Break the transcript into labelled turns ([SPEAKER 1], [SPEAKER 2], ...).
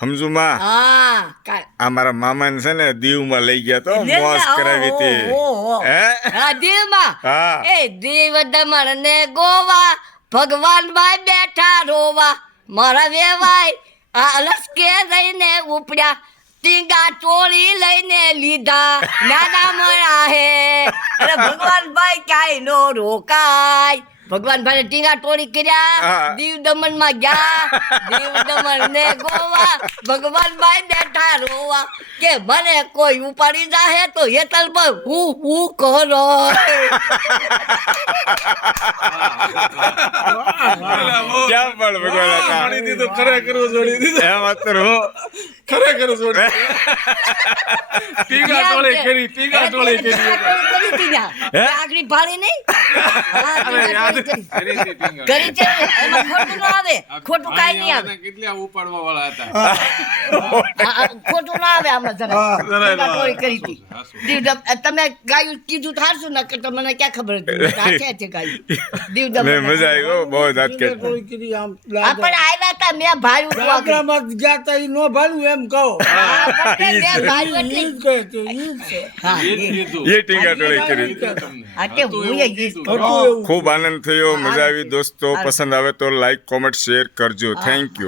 [SPEAKER 1] સમજુમાં?
[SPEAKER 2] હા કાંઈ
[SPEAKER 1] આ મારા મામાને છે ને દીવમાં લઈ ગયા તો
[SPEAKER 2] મોસ
[SPEAKER 1] કરાવી હતી.
[SPEAKER 2] હો, દીવમાં?
[SPEAKER 1] હા.
[SPEAKER 2] એ દીવ દમણ ને ગોવા ભગવાનમાં બેઠા રોવા. મારા વેવાય આ લસકે રહીને ઉપડ્યા. ટીંગા ચોળી લઈને લીધા. નાના મળ્યા હે. અરે ભગવાન ભાઈ ક્યાંય નો રોકાય. ભગવાન ભાઈ ટીંગા ટોળી કર્યા. દીવ દમણમાં ગયા. દીવ દમણ ને ગોવા. ભગવાન ભાઈ બેઠા રોવા. કે મને કોઈ ઉપાડી જાહે તો હેતલ પર હું હું કરો.
[SPEAKER 1] ક્યાં પણ ભગવાન હતા.
[SPEAKER 3] દીધું ખરેખર જોડી દીધું.
[SPEAKER 1] એમ અત્યારે હું.
[SPEAKER 3] ખરેખર જોડી ટીંગા ટોળે કરી ટીંગા ટોળે કરી.
[SPEAKER 2] કરી હતી ન્યા.
[SPEAKER 1] હે?
[SPEAKER 2] આગળી ભાળી નહીં. કરી. કરી છે એમાં ખોટું ન આવે ખોટું કાંઈ નહીં આવે.
[SPEAKER 4] કેટલા ઉપાડવા વાળા હતા.
[SPEAKER 2] હા, હા, ખોટું ના આવે આમાં જરા.
[SPEAKER 3] જરાય
[SPEAKER 2] ટીંગા
[SPEAKER 3] ના
[SPEAKER 2] ટોળી કરી હતી. તમે ગાયું કીધું થારશું ને કે તમને ક્યાં ખબર હતી? આ છે ગાયું? દીવ દમણ
[SPEAKER 1] મજા આવી હો બહુ જ કે
[SPEAKER 5] કોઈ કીધી આમ
[SPEAKER 2] આપણે આવ્યા હતા મેં ભાડું હતું
[SPEAKER 5] ગયા તા ઈ નો ભાડું એમ કહો.
[SPEAKER 2] હા, પણ મેં
[SPEAKER 5] ઈ કહે છે. ઈ છે.
[SPEAKER 2] હા,
[SPEAKER 4] એ જ કીધું.
[SPEAKER 1] એ ટીંગા ટોળી કરી.
[SPEAKER 2] હા, તે હું એ ગીત
[SPEAKER 1] ખૂબ આનંદ થયો મજા આવી. દોસ્તો પસંદ આવે તો લાઈક કોમેન્ટ શેર કરજો. Thank you.